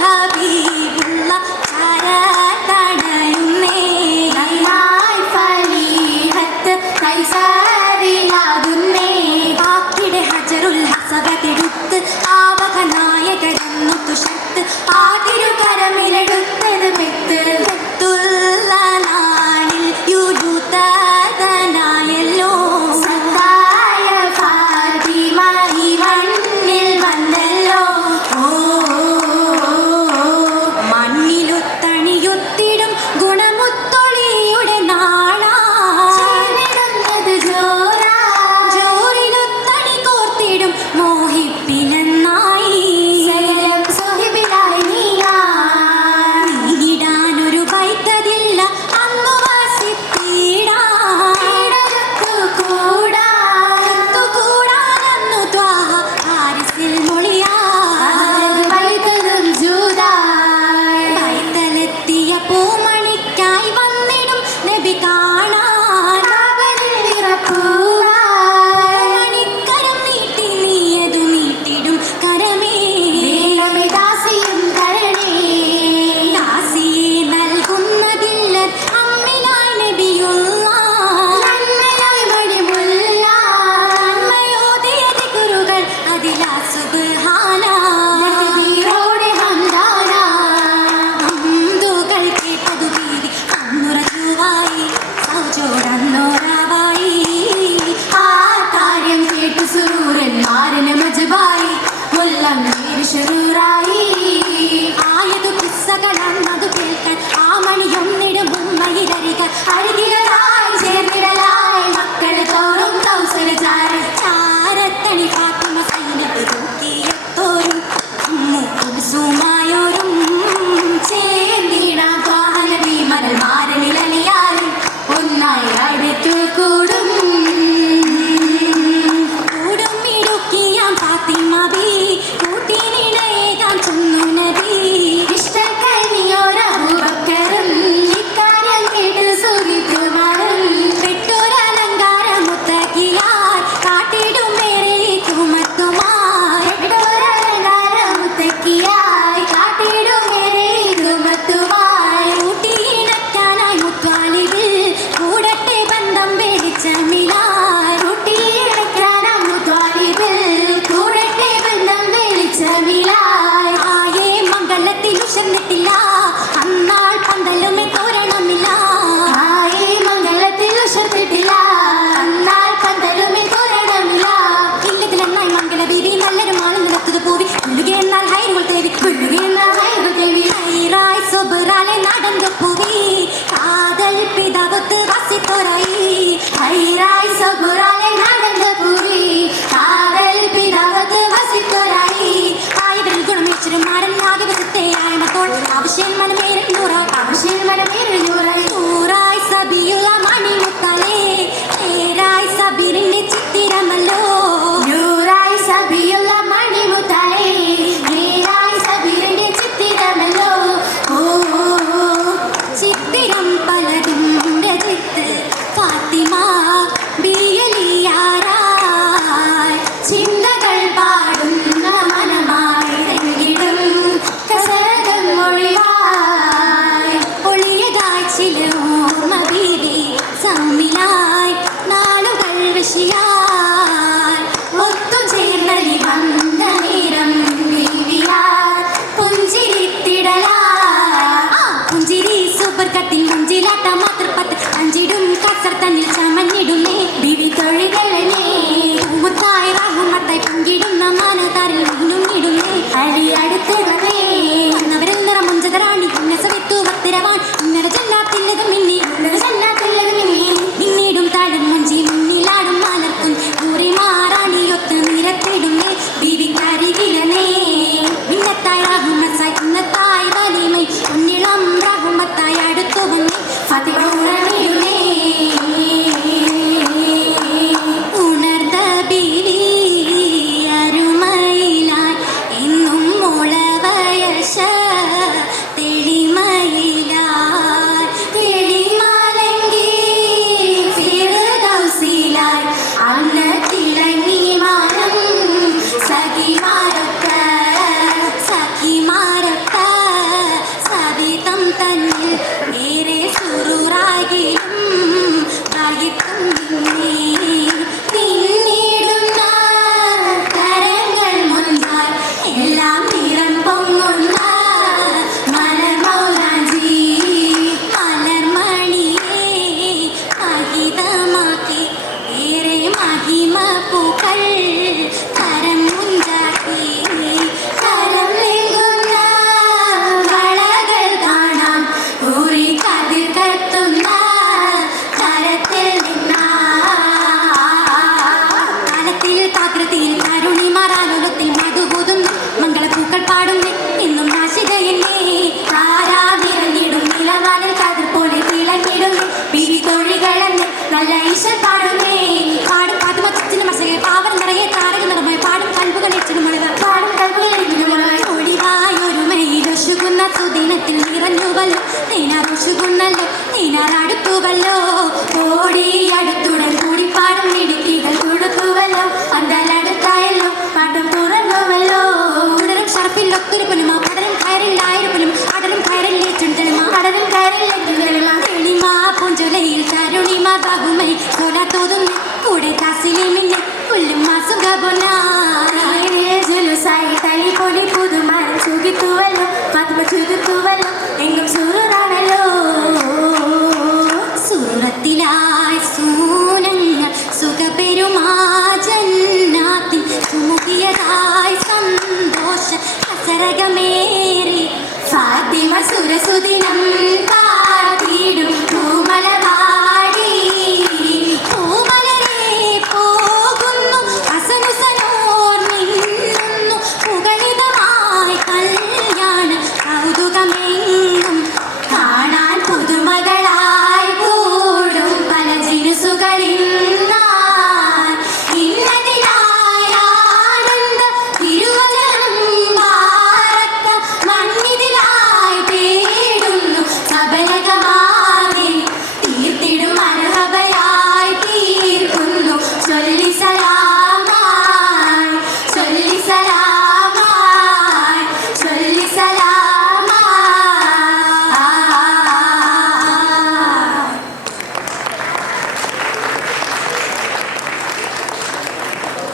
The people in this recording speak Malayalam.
ഹബീബുള്ള ചാരതടയുന്നേ ആവശ്യം മനമേറെ നൂറായി ആവശ്യം മനമേറെ നൂറായി നൂറായി സബിയുള്ള മണിമുത്തലേ നേരായി സബീറിന്റെ ചിത്തിരമല്ലോ നൂറായി സബിയുള്ള മണിമുത്തലേ നേരായി സബീറിന്റെ ചിത്തിരമല്ലോ ഓ ചിത്തിരം പലതും രചിത്ത് ഫാത്തിമ ബിയലിയാരായി ചിന്തകൾ പാടുന്ന മനമായിടും കസരകം ഒളിവായി ഒളിയതായി ചില ഓർമ്മ ബീവി സമ്മിലായി നാളുകൾ വിഷയായി ഒത്തുചേർന്നലി വന്ന നേരം ബീവിയാൽ പുഞ്ചിരിത്തിടലാ പുഞ്ചിരി സൂപ്പർ കത്തിൽ മുഞ്ചിലാട്ട മാത്രപ്പത്ത് അഞ്ചിടും കസർ തന്നിൽ ചമഞ്ഞിടുന്നേ ബിവി തൊഴികളെ മുത്തായി റാഹുമത്തായി പങ്കിടുന്ന മാനതാരിൽ വീണും ഇടുന്നേ അഴി അടുത്ത് വന്നേ വന്നവരിൽ നിറമുഞ്ചതറാണി ഇന്നസവിത്തു വത്തിരവാൻ ഇന്നര ചെല്ലാത്തില്ലത് മിന്നി പിന്നീടും താഴും മുഞ്ചി മുന്നിലാടും മലർക്കും ൂറി മാറാണിയൊത്ത് നിരത്തിടുന്നേ ബിവിക്കരികിലനേ മിന്നത്തായി റാഹുമത്തായി ഇന്നത്തായി വലിമൈ ഉന്നിളം റാഹുമത്തായി അടുത്തു വന്നേ ഫാത്തിമ ഉറങ്ങിടുന്നേ ഉണർന്ന ബീവി അരുമയിലായി എന്നും മുളവയശ തെളിമയിലായി തെളിമലങ്കി ഫിർദൗസിലായി അന്ന് തിളങ്ങി മാനം സഖിമാരൊക്ക സവിതം തന്നിൽ ഏറെ സുറൂറാകിലും വഹിക്കും പിന്നീടുന്ന കരങ്ങൾ മുൻപാൽ എല്ലാം നിറം പൊങ്ങുന്ന മലർമൗലാഞ്ചി മലർമണിയെ മഹിതമാക്കി ഏറെ മഹിമ പൂക്കൾ കരം മുഞ്ചാക്കി കരം ലെങ്കുന്ന വളകൾ കാണാം ഊരി കതിർ കത്തുന്ന കരത്തിൽ നിന്നാ കാലത്തിൽ കാകൃതിയിൽ കരുണിമാറാലോലത്തിൽ മധുപൂതും മംഗളപ്പൂക്കൾ പാടുന്നേ എന്നും നാശികയല്ലേ താരാ നിറഞ്ഞിടും നിലവാനിൽ കതിർ പോലെ തിളങ്ങിടും ബിരി തൊഴികളെന്ന് നല്ല ഈശ്വർ പാടുന്നേ പാടും പാതുമ ചുറ്റിന് മസകെ പാവൻ നിറയെ താരക നിറമായി പാടും കൽബുകൾ എച്ചിന് മുളക പാടും കൽബുകൾ എച്ചിന് മുളക ഒഴിവായൊരുമയിലൊഴുകുന്ന സുദിനത്തിൽ നിറഞ്ഞുവല്ലോ നീനാഘോഷുകുന്നല്ലോ നീനാറടുത്തുവല്ലോ ഓടി അടുത്തുടൻ കൂടി പാടും ഇടുക്കികൾ കൊടുത്തുവല്ലോ പന്തലടുത്തായല്ലോ പാട്ടും തുറന്നുവല്ലോ ഉടനും ഷർപ്പിൽ ഒത്തുരുപ്പനും പടരും കയറില്ലായിരുപ്പനും അടലും കയറില്ലേ ചുണ്ടലുമാ അടലും കയറില്ലേ ചുണ്ടലുമാ തെളിമാ പൂഞ്ചുലയിൽ കരുണിമ ബഹുമൈ കൊല തോതുന്നു കൂടെ കാസിലെ മിന്നെ പുല്ലും മാസുഖബൊനായി തലി പൊലി പുതുമാരം ചുകിത്തുവല്ലോ ഫാത്തിമ ചുകിത്തുവല്ലോ എങ്ങും സുറാണല്ലോ സൂറത്തിലായി സൂനങ്ങൾ സുഖപെരുമാജന്നാത്തിൽ ചുമുകിയതായി സന്തോഷ കസരകമേ